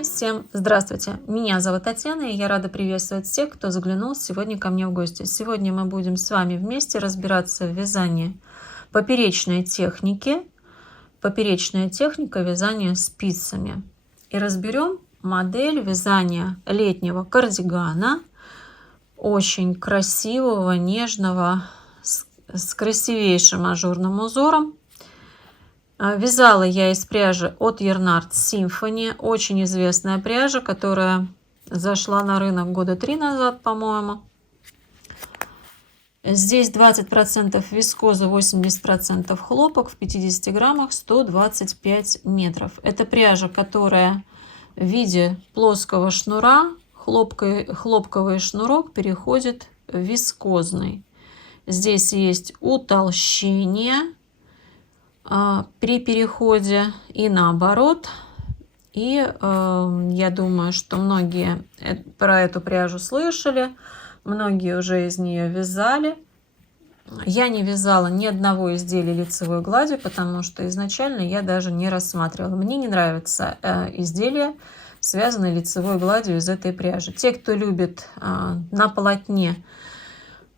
Всем здравствуйте! Меня зовут Татьяна, и я рада приветствовать всех, кто заглянул сегодня ко мне в гости. Сегодня мы будем с вами вместе разбираться в вязании поперечной техники. Поперечная техника вязания спицами. И разберем модель вязания летнего кардигана. Очень красивого, нежного, с красивейшим ажурным узором. Вязала я из пряжи от Yarnart Symphony. Очень известная пряжа, которая зашла на рынок года 3 назад, по-моему. Здесь 20% вискоза, 80% хлопок, в 50 граммах 125 метров. Это пряжа, которая в виде плоского шнура, хлопковый шнурок переходит в вискозный. Здесь есть утолщение при переходе и наоборот. И я думаю, что многие про эту пряжу слышали, многие уже из нее вязали. Я не вязала ни одного изделия лицевой гладью, потому что изначально я даже не рассматривала. Мне не нравятся изделия, связанные лицевой гладью из этой пряжи. Те, кто любит на полотне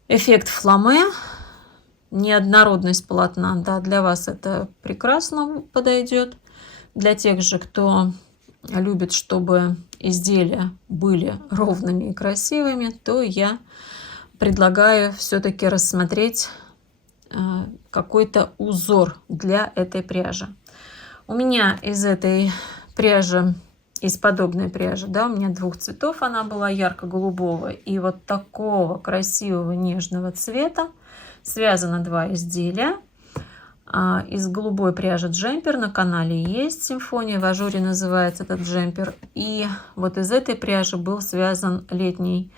эффект фламе, неоднородность полотна, да, для вас это прекрасно подойдет. Для тех же, кто любит, чтобы изделия были ровными и красивыми, то я предлагаю все-таки рассмотреть какой-то узор для этой пряжи. У меня из этой пряжи, из подобной пряжи, да, у меня двух цветов, она была ярко-голубого и вот такого красивого нежного цвета. Связано два изделия. Из голубой пряжи джемпер, на канале есть симфония, в ажуре называется этот джемпер. И вот из этой пряжи был связан летний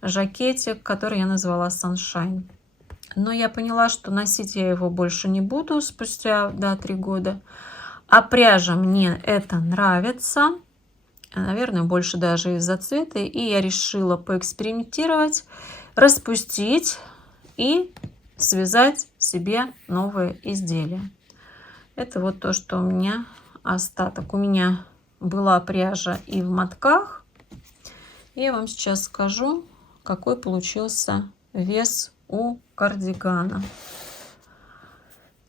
жакетик, который я назвала Sunshine. Но я поняла, что носить я его больше не буду спустя 3 года. А пряжа мне это нравится. Наверное, больше даже из-за цвета. И я решила поэкспериментировать, распустить и связать себе новые изделия. Это вот то, что у меня остаток. У меня была пряжа и в мотках. Я вам сейчас скажу, какой получился вес у кардигана.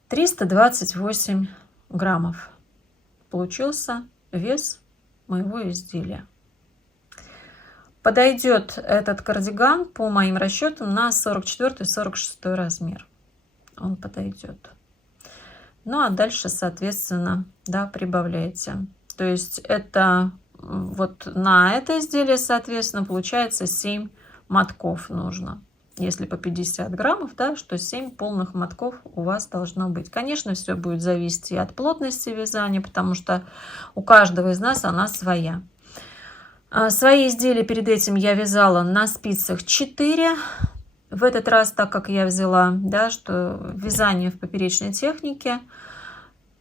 328 граммов получился вес моего изделия. Подойдет этот кардиган по моим расчетам на 44-46 размер. Он подойдет. Ну а дальше, соответственно, да, прибавляйте. То есть это вот на это изделие, соответственно, получается 7 мотков нужно. Если по 50 граммов, да, что 7 полных мотков у вас должно быть. Конечно, все будет зависеть и от плотности вязания, потому что у каждого из нас она своя. Свои изделия перед этим я вязала на спицах 4. В этот раз, так как я взяла, да, что вязание в поперечной технике,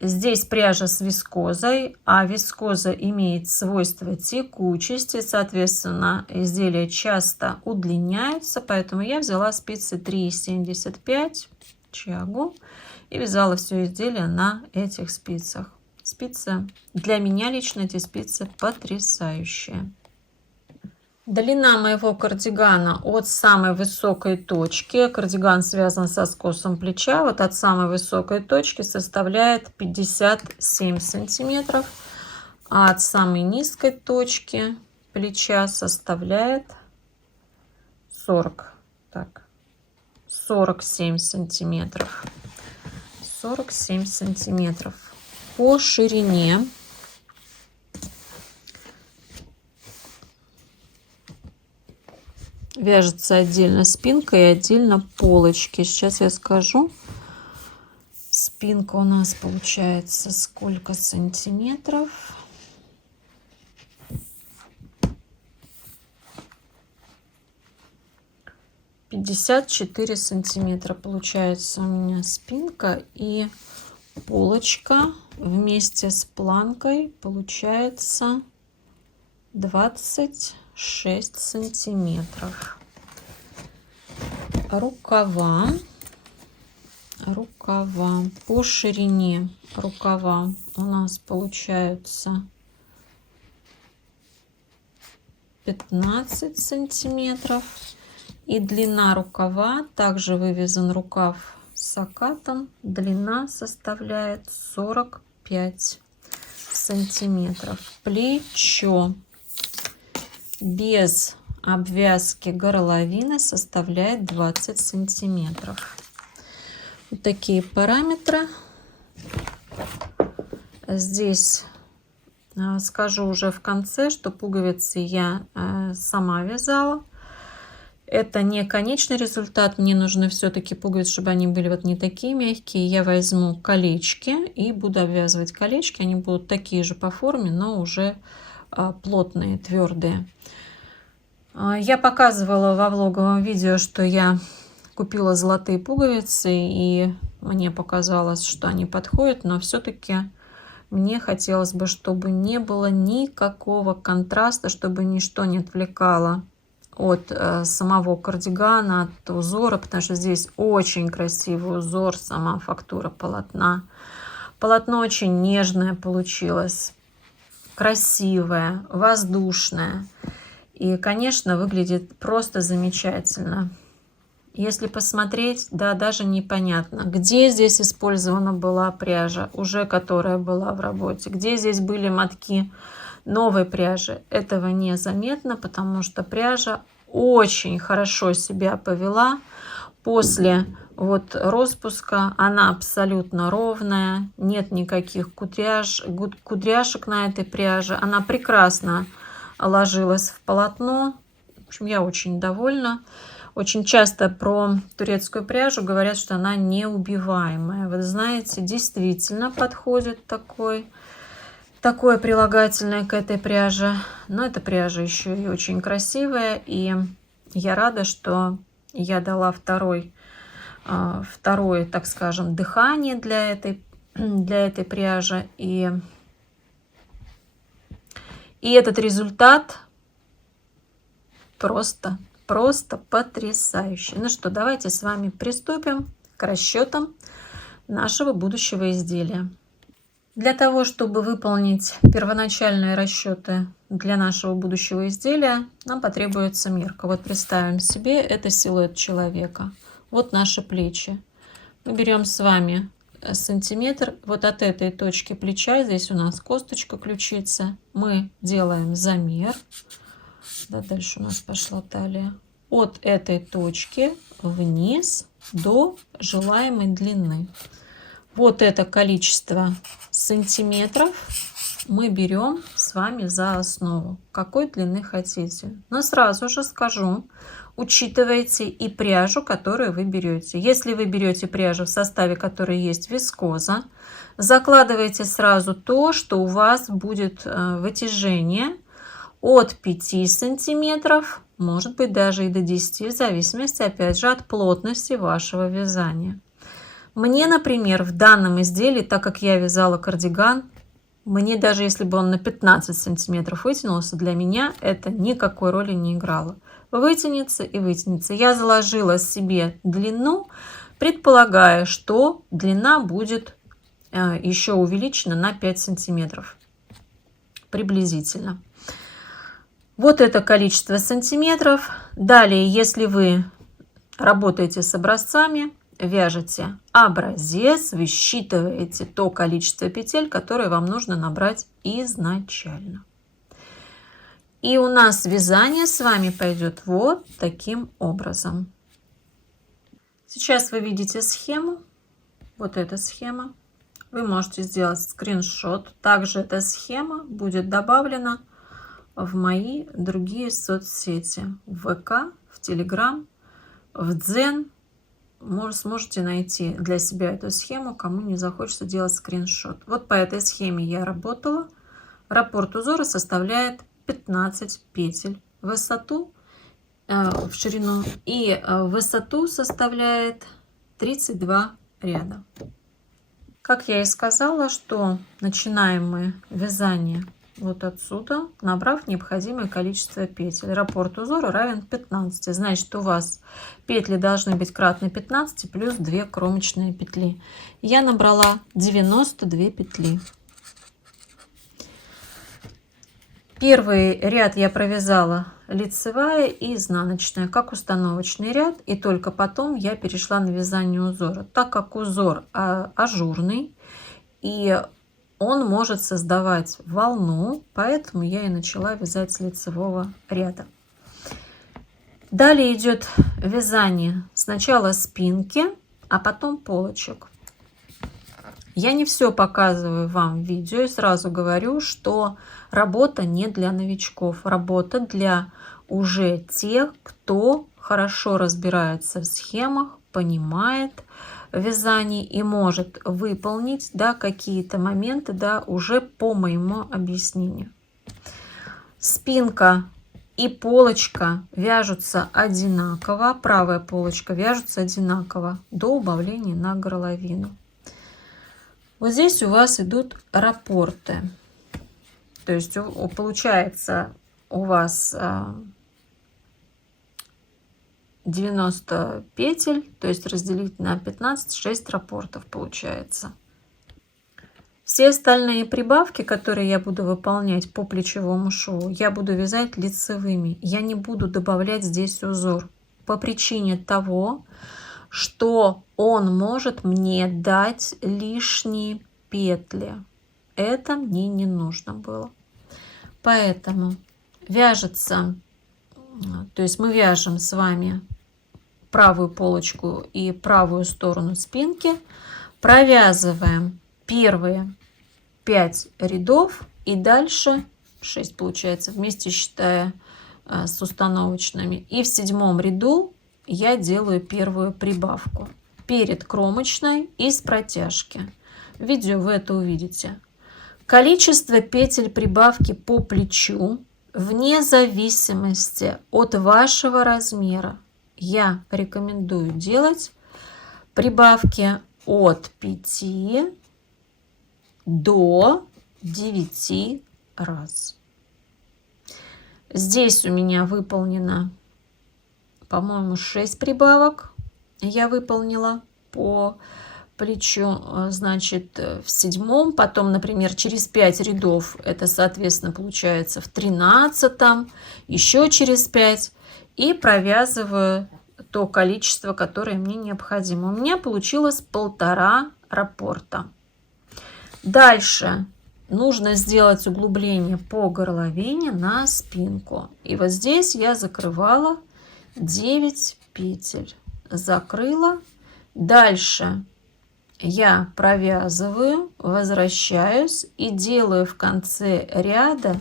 здесь пряжа с вискозой, а вискоза имеет свойство текучести, соответственно, изделия часто удлиняются, поэтому я взяла спицы 3,75 чагу и вязала все изделие на этих спицах. Спицы, для меня лично эти спицы потрясающие. Длина моего кардигана от самой высокой точки, кардиган связан со скосом плеча, вот от самой высокой точки составляет 57 сантиметров, а от самой низкой точки плеча составляет 47 сантиметров. 47 сантиметров. По ширине вяжется отдельно спинка и отдельно полочки. Сейчас я скажу. Спинка у нас получается сколько сантиметров? 54 сантиметра получается у меня спинка, и полочка вместе с планкой получается 26 сантиметров. Рукава по ширине рукава у нас получаются 15 сантиметров. И длина рукава, также вывязан рукав с окатом, длина составляет 45 сантиметров. Плечо без обвязки горловины составляет 20 сантиметров. Вот такие параметры. Здесь скажу уже в конце, что пуговицы я сама вязала. Это не конечный результат. Мне нужны все-таки пуговицы, чтобы они были вот не такие мягкие. Я возьму колечки и буду обвязывать колечки. Они будут такие же по форме, но уже плотные, твердые. Я показывала во влоговом видео, что я купила золотые пуговицы, и мне показалось, что они подходят, но все-таки мне хотелось бы, чтобы не было никакого контраста, чтобы ничто не отвлекало от самого кардигана, от узора, потому что здесь очень красивый узор, сама фактура полотна. Полотно очень нежное получилось, красивое, воздушное. И, конечно, выглядит просто замечательно. Если посмотреть, да, даже непонятно, где здесь использована была пряжа, уже которая была в работе, где здесь были мотки новой пряжи. Этого незаметно, потому что пряжа очень хорошо себя повела. После вот распуска она абсолютно ровная, нет никаких кудряшек на этой пряже. Она прекрасно ложилась в полотно. В общем, я очень довольна. Очень часто про турецкую пряжу говорят, что она неубиваемая. Вы знаете, действительно подходит такое прилагательное к этой пряже. Но эта пряжа еще и очень красивая. И я рада, что я дала второе, так скажем, дыхание для этой пряжи. И этот результат просто потрясающий. Ну что, давайте с вами приступим к расчетам нашего будущего изделия. Для того, чтобы выполнить первоначальные расчеты для нашего будущего изделия, нам потребуется мерка. Вот представим себе, это силуэт человека. Вот наши плечи. Мы берем с вами сантиметр. Вот от этой точки плеча, здесь у нас косточка ключицы, мы делаем замер. Да, дальше у нас пошла талия. От этой точки вниз до желаемой длины. Вот это количество сантиметров мы берем с вами за основу. Какой длины хотите. Но сразу же скажу, учитывайте и пряжу, которую вы берете. Если вы берете пряжу, в составе которой есть вискоза, закладывайте сразу то, что у вас будет вытяжение от 5 сантиметров, может быть даже и до 10, в зависимости, опять же, от плотности вашего вязания. Мне, например, в данном изделии, так как я вязала кардиган, мне даже если бы он на 15 сантиметров вытянулся, для меня это никакой роли не играло. Вытянется и вытянется. Я заложила себе длину, предполагая, что длина будет еще увеличена на 5 сантиметров приблизительно. Вот это количество сантиметров. Далее, если вы работаете с образцами, вяжете образец, вы считываете то количество петель, которое вам нужно набрать изначально. И у нас вязание с вами пойдет вот таким образом. Сейчас вы видите схему. Вот эта схема. Вы можете сделать скриншот. Также эта схема будет добавлена в мои другие соцсети. В ВК, в Телеграм, в Дзен. Сможете найти для себя эту схему, кому не захочется делать скриншот. Вот по этой схеме я работала. Раппорт узора составляет 15 петель в высоту, в ширину, и высоту составляет 32 ряда. Как я и сказала, что начинаем мы вязание вот отсюда, набрав необходимое количество петель. Раппорт узора равен 15. Значит, у вас петли должны быть кратны 15 плюс 2 кромочные петли. Я набрала 92 петли. Первый ряд я провязала лицевая и изнаночная, как установочный ряд, и только потом я перешла на вязание узора, так как узор ажурный и он может создавать волну, поэтому я и начала вязать с лицевого ряда. Далее идет вязание сначала спинки, а потом полочек. Я не все показываю вам в видео и сразу говорю, что работа не для новичков, работа для уже тех, кто хорошо разбирается в схемах, понимает вязание и может выполнить, да, какие-то моменты, да, уже по моему объяснению. Спинка и полочка вяжутся одинаково, правая полочка вяжутся одинаково до убавления на горловину. Вот здесь у вас идут раппорты. То есть получается у вас 90 петель, то есть разделить на 15, 6 раппортов получается. Все остальные прибавки, которые я буду выполнять по плечевому шву, я буду вязать лицевыми. Я не буду добавлять здесь узор по причине того, что он может мне дать лишние петли. Это мне не нужно было. Поэтому вяжется, то есть мы вяжем с вами правую полочку и правую сторону спинки, провязываем первые 5 рядов и дальше 6 получается, вместе считая с установочными. И в 7 ряду я делаю первую прибавку перед кромочной и с протяжки. В видео вы это увидите. Количество петель прибавки по плечу вне зависимости от вашего размера. Я рекомендую делать прибавки от 5 до 9 раз. Здесь у меня выполнено, по-моему, 6 прибавок. Я выполнила по плечу, значит, в 7, потом, например, через 5 рядов, это, соответственно, получается в 13, еще через 5, и провязываю то количество, которое мне необходимо. У меня получилось 1,5 раппорта. Дальше нужно сделать углубление по горловине на спинку. И вот здесь я закрывала 9 петель. Закрыла. Дальше я провязываю, возвращаюсь и делаю в конце ряда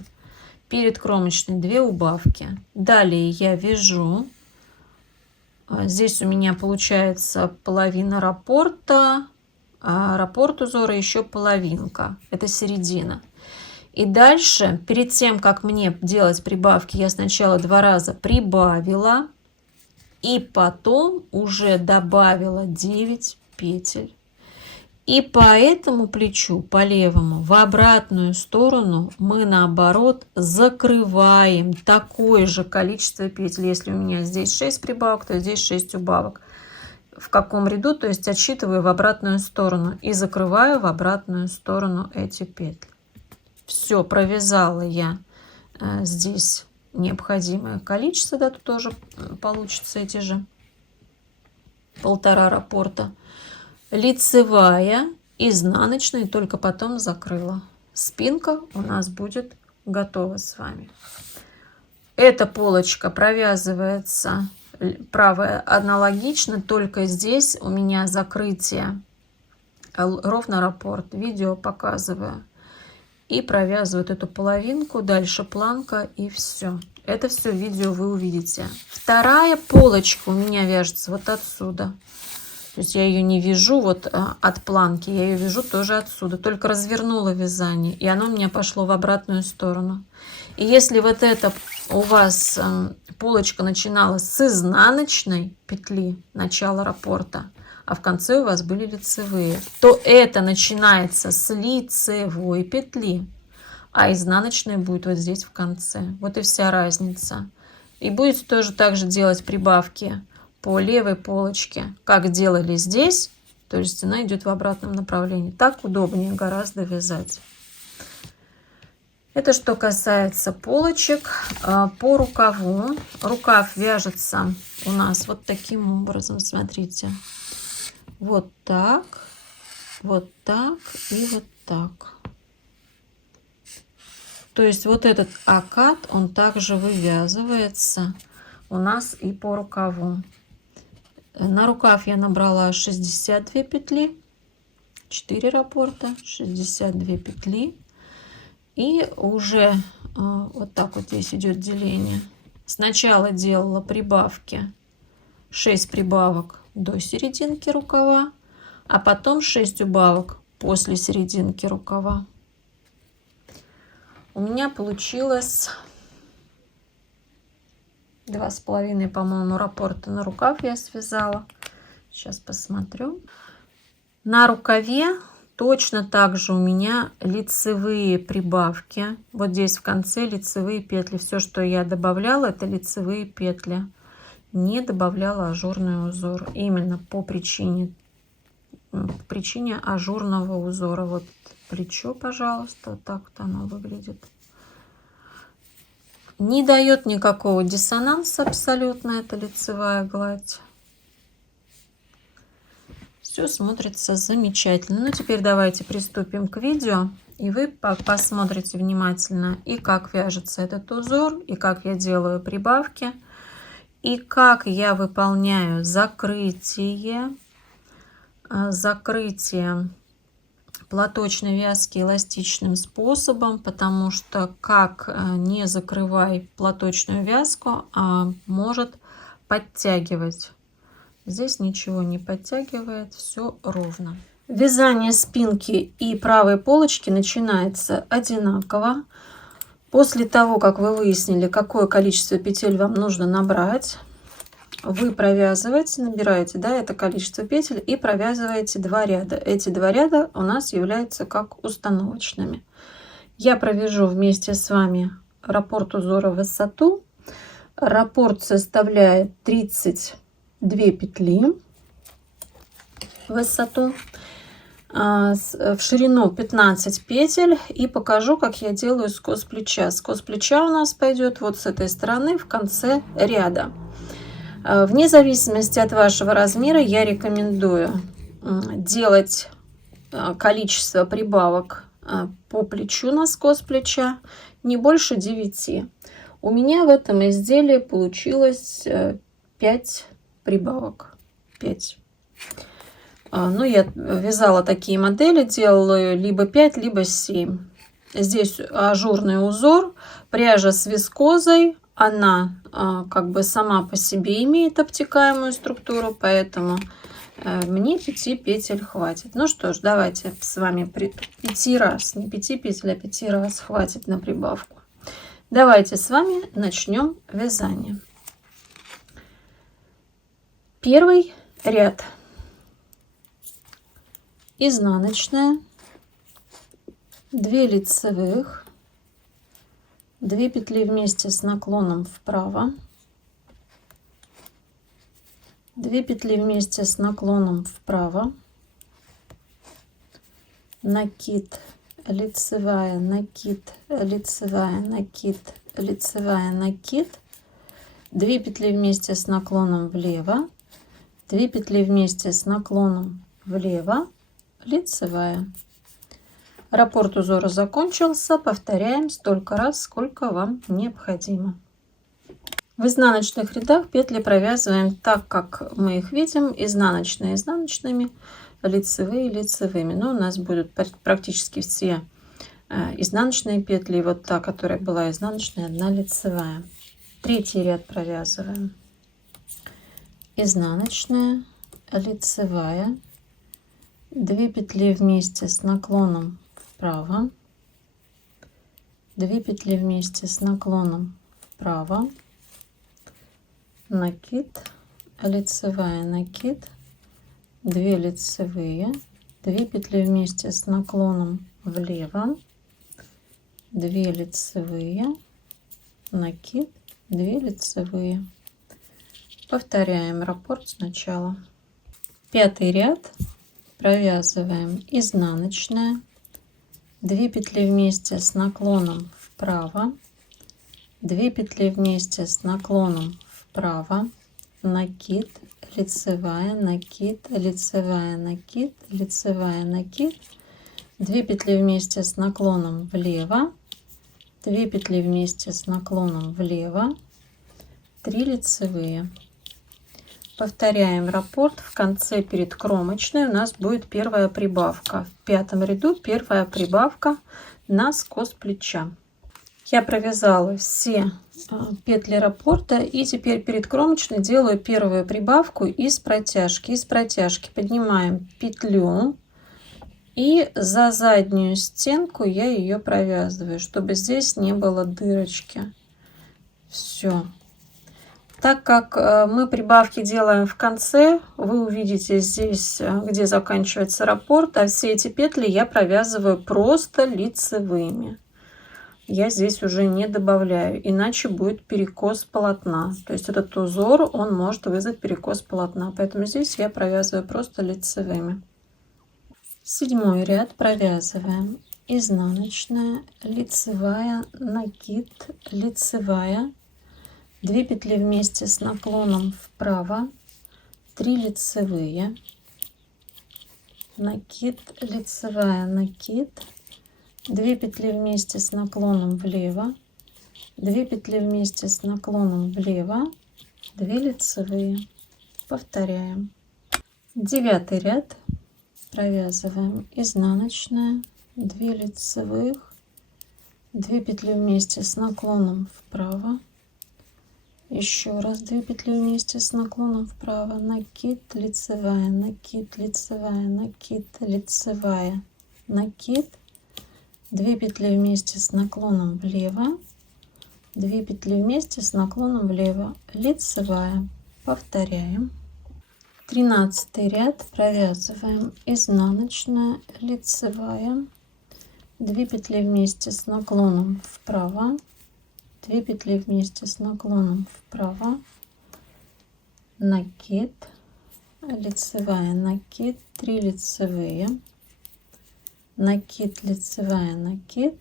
перед кромочной 2 убавки. Далее я вяжу. Здесь у меня получается половина раппорта, а раппорт узора еще половинка. Это середина. И дальше, перед тем, как мне делать прибавки, я сначала 2 раза прибавила и потом уже добавила 9 петель. И по этому плечу, по левому, в обратную сторону мы наоборот закрываем такое же количество петель. Если у меня здесь 6 прибавок, то здесь 6 убавок. В каком ряду, то есть отсчитываю в обратную сторону и закрываю в обратную сторону эти петли. Все, провязала я здесь необходимое количество, да, тут тоже получится эти же 1,5 раппорта. Лицевая, изнаночная, и только потом закрыла. Спинка у нас будет готова с вами. Эта полочка провязывается правая аналогично, только здесь у меня закрытие ровно раппорт. Видео показываю. И провязывают эту половинку, дальше планка и все. Это все видео вы увидите. Вторая полочка у меня вяжется вот отсюда. То есть я ее не вяжу вот от планки, я ее вяжу тоже отсюда. Только развернула вязание, и оно у меня пошло в обратную сторону. И если вот эта у вас полочка начиналась с изнаночной петли, начала раппорта, а в конце у вас были лицевые, то это начинается с лицевой петли, а изнаночная будет вот здесь в конце. Вот и вся разница. И будете тоже так же делать прибавки по левой полочке, как делали здесь, то есть она идет в обратном направлении. Так удобнее гораздо вязать. Это что касается полочек. По рукаву. Рукав вяжется у нас вот таким образом, смотрите. Вот так и вот так. То есть вот этот окат, он также вывязывается у нас и по рукаву. На рукав я набрала 62 петли, 4 раппорта, 62 петли. И уже вот так вот здесь идет деление. Сначала делала прибавки, 6 прибавок до серединки рукава, а потом 6 убавок после серединки рукава. У меня получилось 2,5, по-моему, раппорта на рукав я связала. Сейчас посмотрю. На рукаве точно так же у меня лицевые прибавки. Вот здесь в конце лицевые петли. Все, что я добавляла, это лицевые петли. Не добавляла ажурный узор. Именно по причине ажурного узора. Вот плечо, пожалуйста, вот так вот оно выглядит. Не дает никакого диссонанса абсолютно эта лицевая гладь. Все смотрится замечательно. Ну, теперь давайте приступим к видео. И вы посмотрите внимательно, и как вяжется этот узор, и как я делаю прибавки, и как я выполняю закрытие платочной вязки эластичным способом, потому что как не закрывай платочную вязку, может подтягивать. Здесь ничего не подтягивает, все ровно. Вязание спинки и правой полочки начинается одинаково. После того, как вы выяснили, какое количество петель вам нужно набрать, вы провязываете, набираете, да, это количество петель и провязываете 2 ряда. Эти 2 ряда у нас являются как установочными. Я провяжу вместе с вами раппорт узора в высоту. Раппорт составляет 32 петли в высоту, в ширину 15 петель, и покажу, как я делаю скос плеча. Скос плеча у нас пойдет вот с этой стороны в конце ряда. Вне зависимости от вашего размера я рекомендую делать количество прибавок по плечу на скос плеча не больше 9. У меня в этом изделии получилось 5 прибавок. 5. Ну, я вязала такие модели, делала либо 5, либо 7. Здесь ажурный узор, пряжа с вискозой. Она как бы сама по себе имеет обтекаемую структуру, поэтому мне 5 петель хватит. Ну что ж, давайте с вами 5 раз, не 5 петель, а 5 раз хватит на прибавку. Давайте с вами начнем вязание. Первый ряд. Изнаночная, 2 лицевых, 2 петли вместе с наклоном вправо, 2 петли вместе с наклоном вправо, накид, лицевая, накид, лицевая, накид, лицевая, накид, 2 петли вместе с наклоном влево, 2 петли вместе с наклоном влево, лицевая. Раппорт узора закончился. Повторяем столько раз, сколько вам необходимо. В изнаночных рядах петли провязываем так, как мы их видим: изнаночные изнаночными, лицевые лицевыми. Но у нас будут практически все изнаночные петли. Вот та, которая была изнаночная, 1 лицевая. Третий ряд провязываем: изнаночная, лицевая, 2 петли вместе с наклоном вправо, 2 петли вместе с наклоном вправо, накид, лицевая, накид, 2 лицевые, 2 петли вместе с наклоном влево, 2 лицевые, накид, 2 лицевые. Повторяем раппорт сначала. Пятый ряд провязываем: изнаночная, 2 петли вместе с наклоном вправо, 2 петли вместе с наклоном вправо, накид, лицевая, накид, лицевая, накид, лицевая, накид, 2 петли вместе с наклоном влево, 2 петли вместе с наклоном влево, 3 лицевые. Повторяем раппорт. В конце перед кромочной у нас будет первая прибавка. В 5 ряду первая прибавка на скос плеча. Я провязала все петли раппорта и теперь перед кромочной делаю первую прибавку из протяжки. Из протяжки поднимаем петлю и за заднюю стенку я ее провязываю, чтобы здесь не было дырочки. Все. Так как мы прибавки делаем в конце, вы увидите здесь, где заканчивается раппорт, а все эти петли я провязываю просто лицевыми. Я здесь уже не добавляю, иначе будет перекос полотна. То есть этот узор, он может вызвать перекос полотна, поэтому здесь я провязываю просто лицевыми. 7 ряд провязываем изнаночная, лицевая, накид, лицевая, 2 петли вместе с наклоном вправо, 3 лицевые, накид, лицевая, накид, 2 петли вместе с наклоном влево, 2 петли вместе с наклоном влево, 2 лицевые. Повторяем. 9 ряд провязываем изнаночная, 2 лицевых, 2 петли вместе с наклоном вправо, еще раз 2 петли вместе с наклоном вправо, накид, лицевая, накид, лицевая, накид, лицевая, накид, 2 петли вместе с наклоном влево, 2 петли вместе с наклоном влево, лицевая. Повторяем. 13 ряд провязываем изнаночная, лицевая, 2 петли вместе с наклоном вправо, 2 петли вместе с наклоном вправо, накид, лицевая, накид, 3 лицевые, накид, лицевая, накид,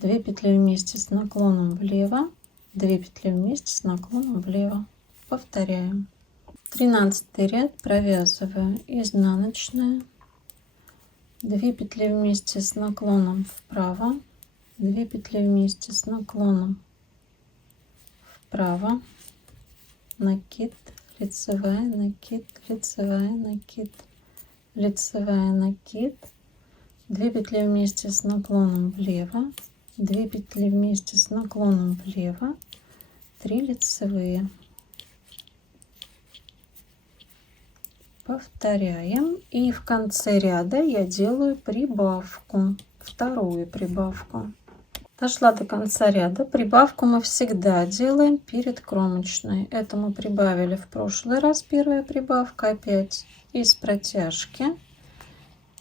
2 петли вместе с наклоном влево, 2 петли вместе с наклоном влево. Повторяем. 13 ряд провязываю изнаночная, 2 петли вместе с наклоном вправо, 2 петли вместе с наклоном вправо, накид, лицевая, накид, лицевая, накид, лицевая, накид, 2 петли вместе с наклоном влево, 2 петли вместе с наклоном влево, 3 лицевые. Повторяем, и в конце ряда я делаю прибавку, вторую прибавку. Дошла до конца ряда. Прибавку мы всегда делаем перед кромочной. Это мы прибавили в прошлый раз, первая прибавка, опять из протяжки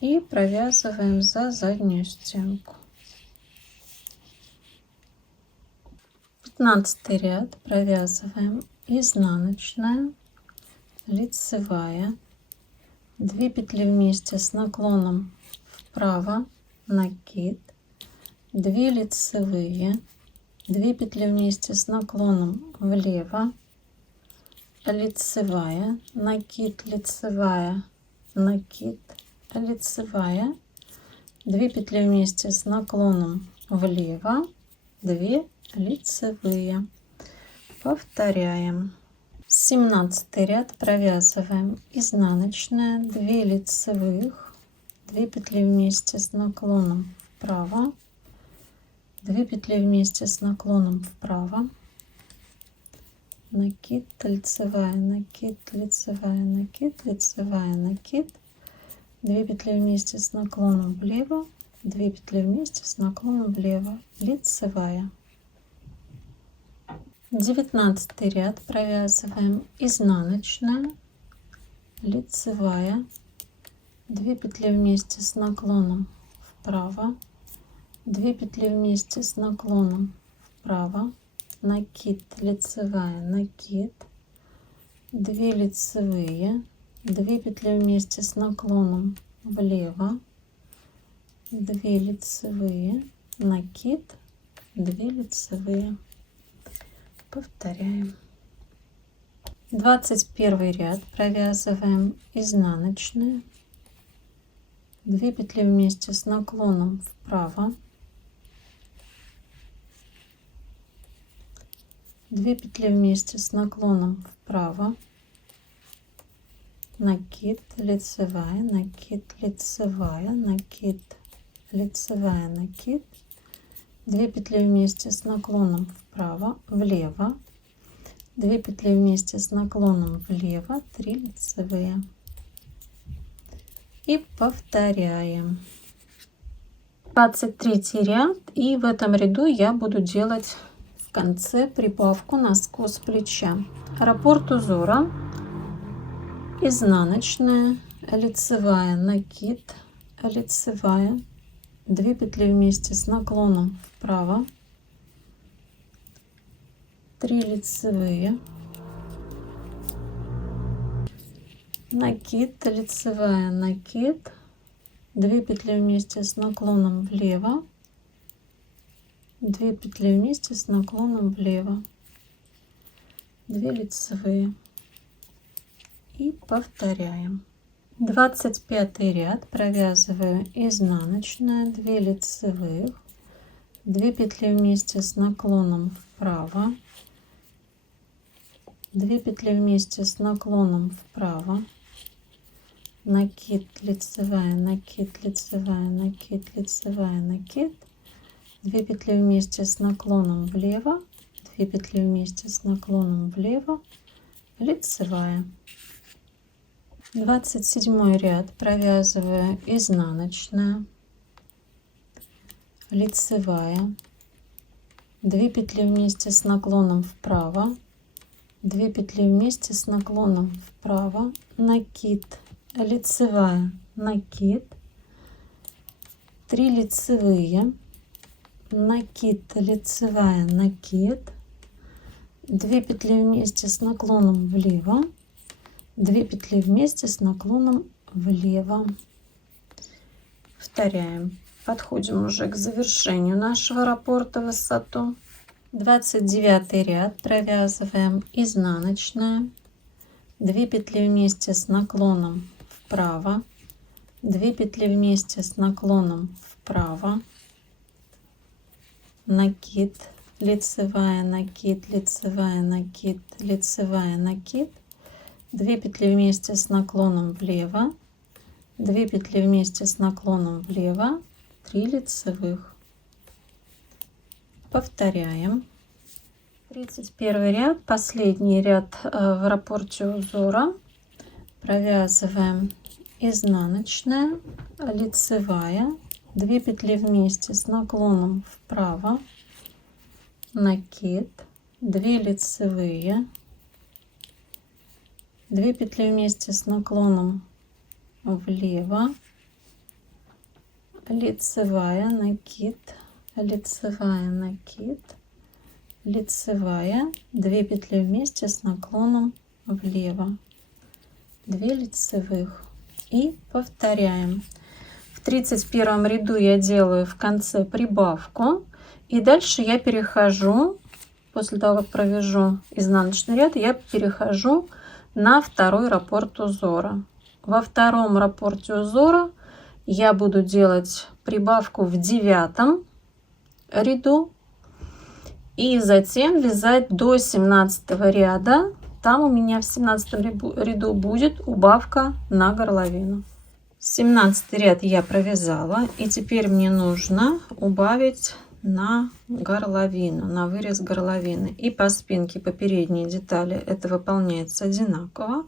и провязываем за заднюю стенку. 15 ряд провязываем изнаночная, лицевая, 2 петли вместе с наклоном вправо, накид, 2 лицевые, 2 петли вместе с наклоном влево, лицевая, накид, лицевая, накид, лицевая, 2 петли вместе с наклоном влево, 2 лицевые. Повторяем. 17 ряд провязываем изнаночная, 2 лицевых, 2 петли вместе с наклоном вправо, 2 петли вместе с наклоном вправо, накид, лицевая, накид, лицевая, накид, лицевая, накид, 2 петли вместе с наклоном влево, 2 петли вместе с наклоном влево, лицевая. 19 ряд провязываем изнаночная, лицевая, 2 петли вместе с наклоном вправо, 2 петли вместе с наклоном вправо, накид, лицевая, накид, 2 лицевые, 2 петли вместе с наклоном влево, 2 лицевые, накид, 2 лицевые. Повторяем. 21 ряд провязываем изнаночные, 2 петли вместе с наклоном вправо, 2 петли вместе с наклоном вправо, накид, лицевая, накид, лицевая, накид, лицевая, накид, 2 петли вместе с наклоном вправо, влево, 2 петли вместе с наклоном влево, 3 лицевые. И повторяем. 23 ряд, и в этом ряду я буду делать в конце прибавку на скос плеча. Раппорт узора, изнаночная, лицевая, накид, лицевая, 2 петли вместе с наклоном вправо, 3 лицевые, накид, лицевая, накид, 2 петли вместе с наклоном влево, 2 петли вместе с наклоном влево, 2 лицевые. И повторяем. 25 ряд провязываю изнаночная, 2 лицевых, 2 петли вместе с наклоном вправо, 2 петли вместе с наклоном вправо, накид, лицевая, накид, лицевая, накид, лицевая, накид, 2 петли вместе с наклоном влево, 2 петли вместе с наклоном влево, лицевая. 27 ряд провязываю изнаночная, лицевая, 2 петли вместе с наклоном вправо, 2 петли вместе с наклоном вправо, накид, лицевая, накид, 3 лицевые, накид, лицевая, накид, 2 петли вместе с наклоном влево, 2 петли вместе с наклоном влево. Повторяем. Подходим уже к завершению нашего раппорта высоту. 29 ряд провязываем изнаночная, 2 петли вместе с наклоном вправо, 2 петли вместе с наклоном вправо, накид, лицевая, накид, лицевая, накид, лицевая, накид, 2 петли вместе с наклоном влево, 2 петли вместе с наклоном влево, 3 лицевых. Повторяем. 31 ряд, последний ряд в раппорте узора. Провязываем изнаночная, лицевая, 2 петли вместе с наклоном вправо, накид, 2 лицевые, 2 петли вместе с наклоном влево, лицевая, накид, лицевая, накид, лицевая, 2 петли вместе с наклоном влево, 2 лицевых. И повторяем. В 31 ряду я делаю в конце прибавку, и дальше я перехожу, после того как провяжу изнаночный ряд, я перехожу на второй раппорт узора. Во втором раппорте узора я буду делать прибавку в 9 ряду и затем вязать до 17 ряда. Там у меня в 17 ряду будет убавка на горловину. 17 ряд я провязала, и теперь мне нужно убавить на горловину, на вырез горловины. И по спинке, по передней детали это выполняется одинаково,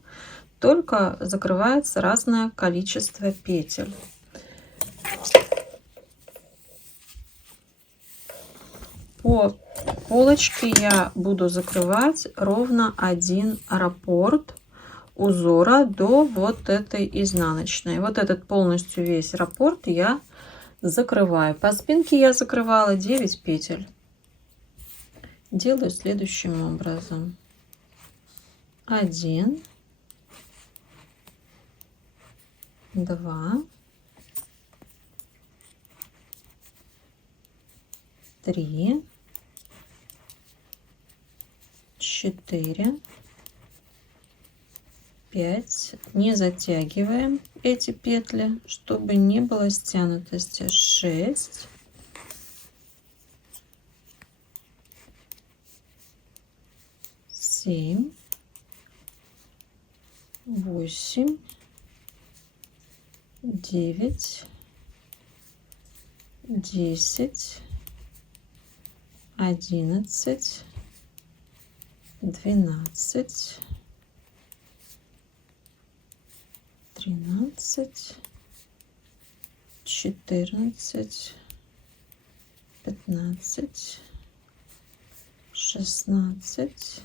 только закрывается разное количество петель. По полочке я буду закрывать ровно 1 раппорт узора до вот этой изнаночной. Вот этот полностью весь раппорт я закрываю. По спинке я закрывала 9 петель. Делаю следующим образом: 1, 2, 3, 4, 5. Не затягиваем эти петли, чтобы не было стянутости. 6, 7, 8, 9, 10, 11, 12, 13, 14, 15, 16,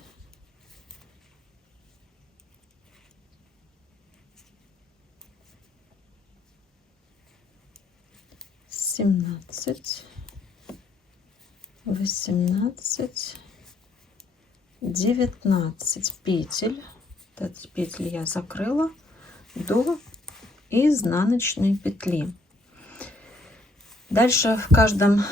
17, 18, 19 петель. Вот эти петли я закрыла до изнаночной петли. Дальше в каждом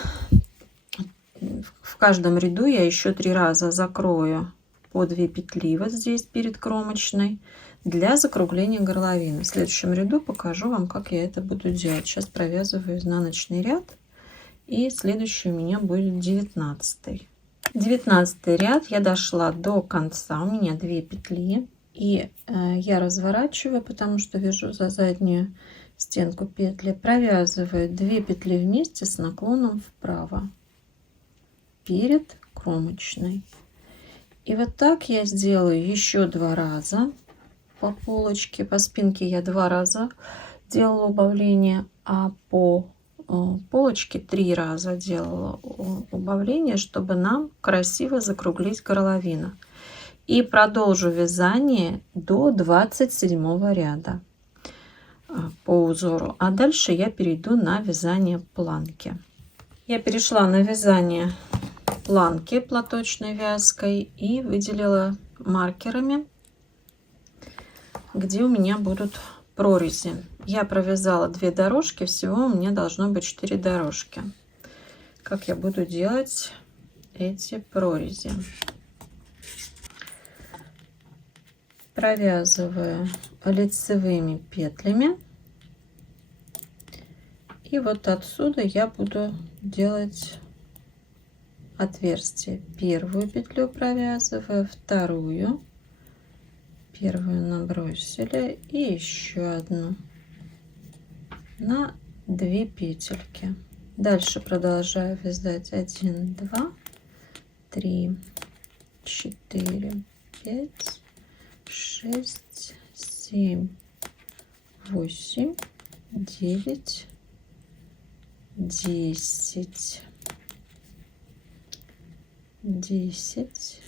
ряду я еще 3 раза закрою по 2 петли вот здесь перед кромочной для закругления горловины. В следующем ряду покажу вам, как я это буду делать. Сейчас провязываю изнаночный ряд, и следующий у меня будет 19. 19 ряд я дошла до конца, у меня 2 петли, и я разворачиваю, потому что вяжу за заднюю стенку петли, провязываю 2 петли вместе с наклоном вправо перед кромочной. И вот так я сделаю еще 2 раза по полочке. По спинке я 2 раза делала убавление, а по полочке 3 раза делала убавление, чтобы нам красиво закруглить горловину. И продолжу вязание до 27 ряда по узору, а дальше я перейду на вязание планки. Я перешла на вязание планки платочной вязкой и выделила маркерами, где у меня будут прорези. Я провязала 2 дорожки, всего у меня должно быть 4 дорожки. Как я буду делать эти прорези? Провязываю лицевыми петлями, и вот отсюда я буду делать отверстие. Первую петлю провязываю, вторую, первую набросили, и еще одну на 2 петельки. Дальше продолжаю вязать 1, 2, 3, 4, 5, 6, 7, 8, 9, 10, 10.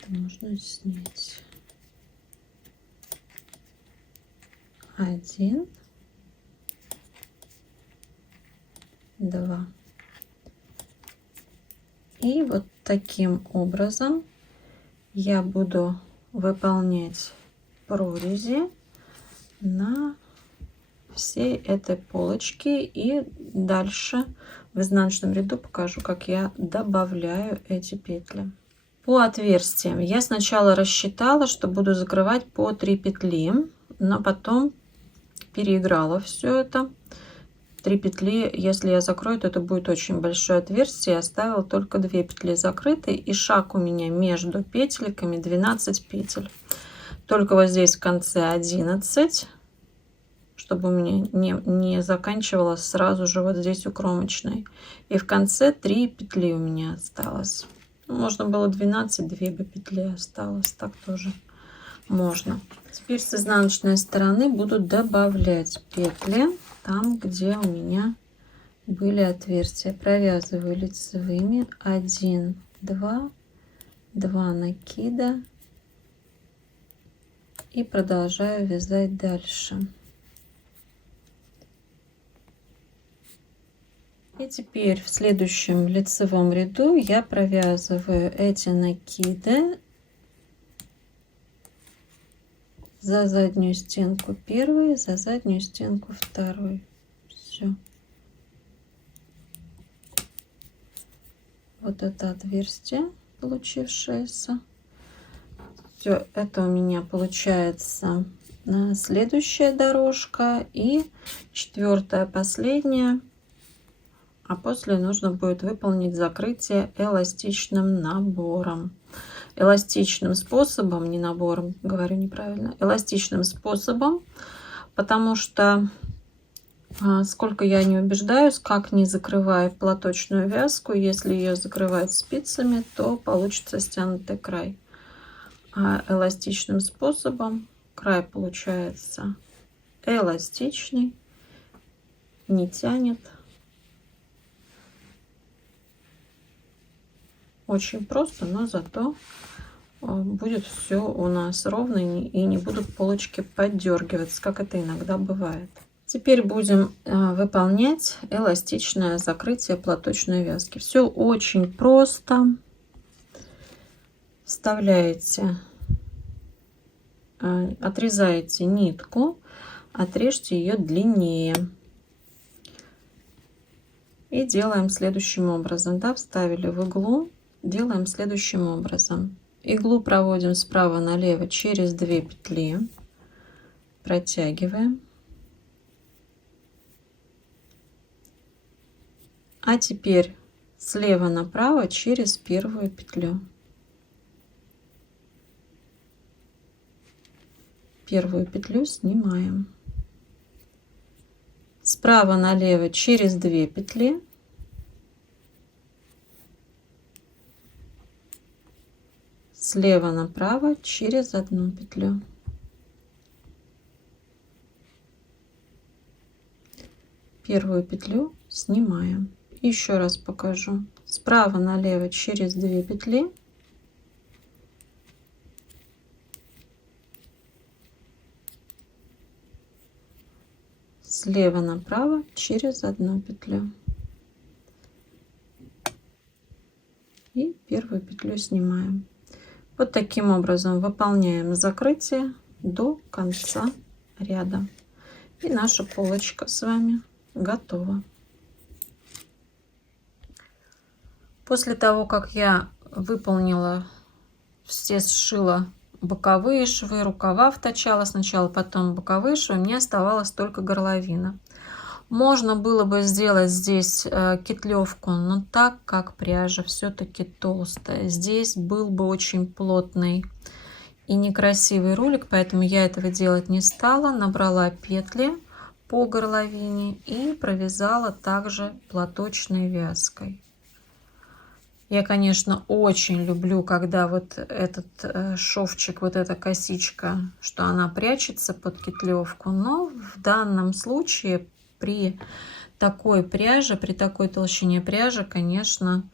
Это можно снять. 1, 2. И вот таким образом я буду выполнять прорези на всей этой полочке, и дальше в изнаночном ряду покажу, как я добавляю эти петли. По отверстиям я сначала рассчитала, что буду закрывать по 3 петли, но потом переиграла все это. 3 петли, если я закрою, то это будет очень большое отверстие. Я оставила только 2 петли закрытой, и шаг у меня между петельками 12 петель. Только вот здесь в конце 11, чтобы у меня не заканчивалось сразу же вот здесь у кромочной. И в конце 3 петли у меня осталось. Можно было 12, 2 бы петли осталось, так тоже можно. Теперь с изнаночной стороны буду добавлять петли там, где у меня были отверстия. Провязываю лицевыми 1, 2, 2 накида и продолжаю вязать дальше. И теперь в следующем лицевом ряду я провязываю эти накиды за заднюю стенку первой, за заднюю стенку второй. Все. вот это отверстие получившееся. Все это у меня получается следующая дорожка и 4-я, последняя. А после нужно будет выполнить закрытие эластичным набором. Эластичным способом, не набором, говорю неправильно, эластичным способом, потому что сколько я не убеждаюсь, как не закрывая платочную вязку, если ее закрывать спицами, то получится стянутый край. А эластичным способом край получается эластичный, не тянет. Очень просто, но зато будет все у нас ровно и не будут полочки поддергиваться, как это иногда бывает. Теперь будем выполнять эластичное закрытие платочной вязки. Все очень просто. Вставляете, отрезаете нитку, отрежьте ее длиннее. И делаем следующим образом. Да, вставили в иглу, делаем следующим образом. Иглу проводим справа налево через 2 петли, протягиваем. А теперь слева направо через 1-ю петлю. 1-ю петлю снимаем. Справа налево через 2 петли. Слева направо через 1 петлю. Первую петлю снимаем. Еще раз покажу. Справа налево через 2 петли. Слева направо через 1 петлю. И 1-ю петлю снимаем. Вот таким образом выполняем закрытие до конца ряда. И наша полочка с вами готова. После того, как я выполнила, все сшила боковые швы, рукава вточала сначала, потом боковые швы, мне оставалась только горловина. Можно было бы сделать здесь кетлевку, но так как пряжа все-таки толстая, здесь был бы очень плотный и некрасивый рулик, поэтому я этого делать не стала. Набрала петли по горловине и провязала также платочной вязкой. Я, конечно, очень люблю, когда вот этот шовчик, вот эта косичка, что она прячется под кетлевку, но в данном случае при такой пряже, при такой толщине пряжи, конечно,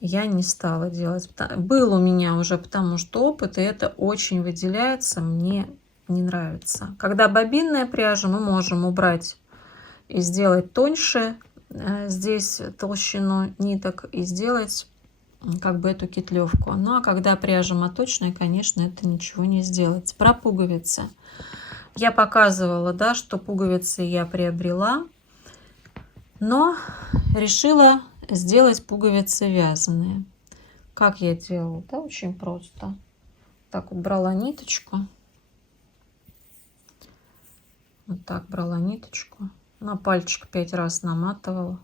я не стала делать. Был у меня уже потому что опыт, и это очень выделяется, мне не нравится. Когда бобинная пряжа, мы можем убрать и сделать тоньше здесь толщину ниток и сделать как бы эту кетлевку. Ну а когда пряжа моточная, конечно, это ничего не сделать. Про пуговицы. Я показывала, да, что пуговицы я приобрела, но решила сделать пуговицы вязаные. Как я делала? Да, очень просто. Так вот брала ниточку. Вот так брала ниточку. На пальчик 5 раз наматывала.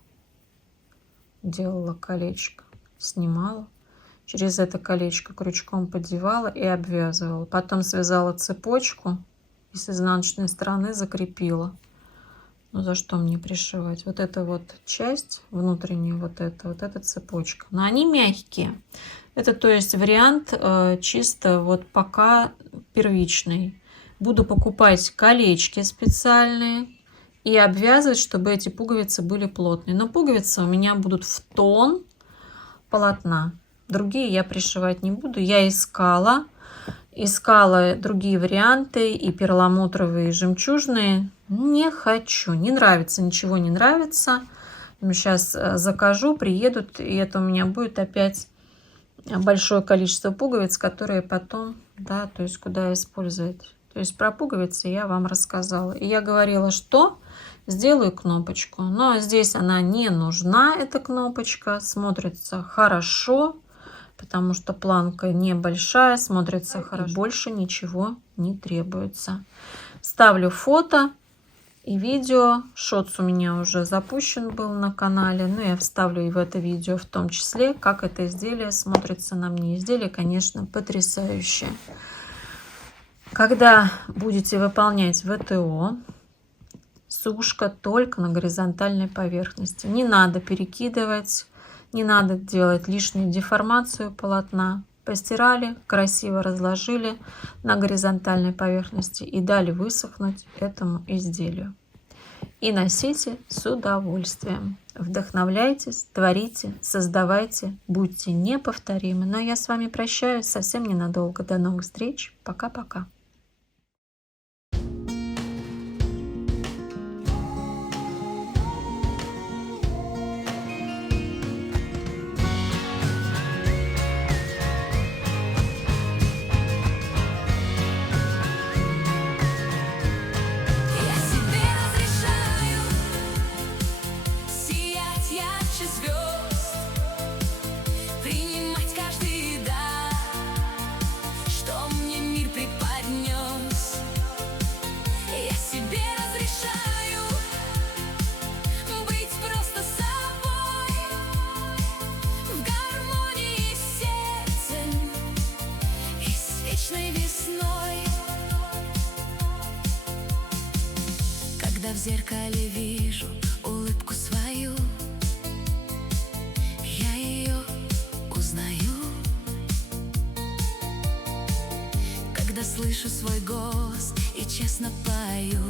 Делала колечко. Снимала. Через это колечко крючком поддевала и обвязывала. Потом связала цепочку и с изнаночной стороны закрепила. Ну, за что мне пришивать? Вот эта вот часть, внутренняя вот эта цепочка. Но они мягкие. Это, то есть, вариант чисто вот пока первичный. Буду покупать колечки специальные и обвязывать, чтобы эти пуговицы были плотные. Но пуговицы у меня будут в тон полотна. Другие я пришивать не буду. Я искала другие варианты, и перламутровые, и жемчужные. Не хочу, не нравится, ничего не нравится. Сейчас закажу, приедут, и это у меня будет опять большое количество пуговиц, которые потом, да, то есть куда использовать. То есть про пуговицы я вам рассказала. И я говорила, что сделаю кнопочку. Но здесь она не нужна, эта кнопочка. Смотрится хорошо, потому что планка небольшая, смотрится хорошо. И больше ничего не требуется. Ставлю фото и видео. Шотс у меня уже запущен был на канале. Но я вставлю и в это видео в том числе, как это изделие смотрится на мне. Изделие, конечно, потрясающее. Когда будете выполнять ВТО, сушка только на горизонтальной поверхности. Не надо перекидывать, не надо делать лишнюю деформацию полотна. Постирали, красиво разложили на горизонтальной поверхности и дали высохнуть этому изделию. И носите с удовольствием. Вдохновляйтесь, творите, создавайте, будьте неповторимы. Но я с вами прощаюсь совсем ненадолго. До новых встреч. Пока-пока. Когда в зеркале вижу улыбку свою, я ее узнаю. Когда слышу свой голос и честно пою,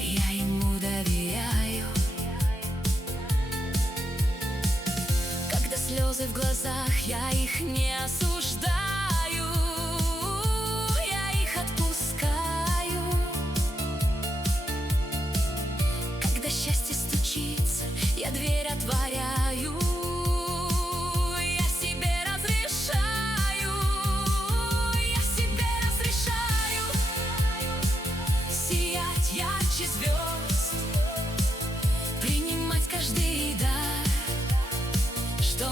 я ему доверяю. Когда слезы в глазах, я их не осуждаю. Я дверь отворяю, я себе разрешаю сиять ярче звезд, принимать каждый дар, что